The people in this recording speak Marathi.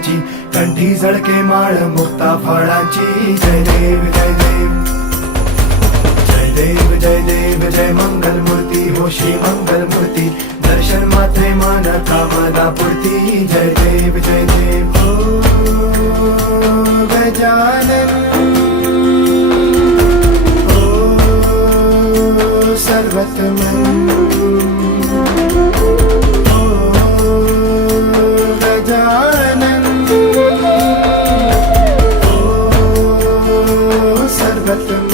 नामाची, कंठी झळके माळ मुक्ता फळाची. जय देव जय देव जय देव जय देव जय मंगल मूर्ती हो श्री मंगल मूर्ती. दर्शन मात्रे मन कामना पूर्ती. जय देव जय देव. ओ गजानन ओ सर्वतमन ओ गजानन ओ सर्वतमन.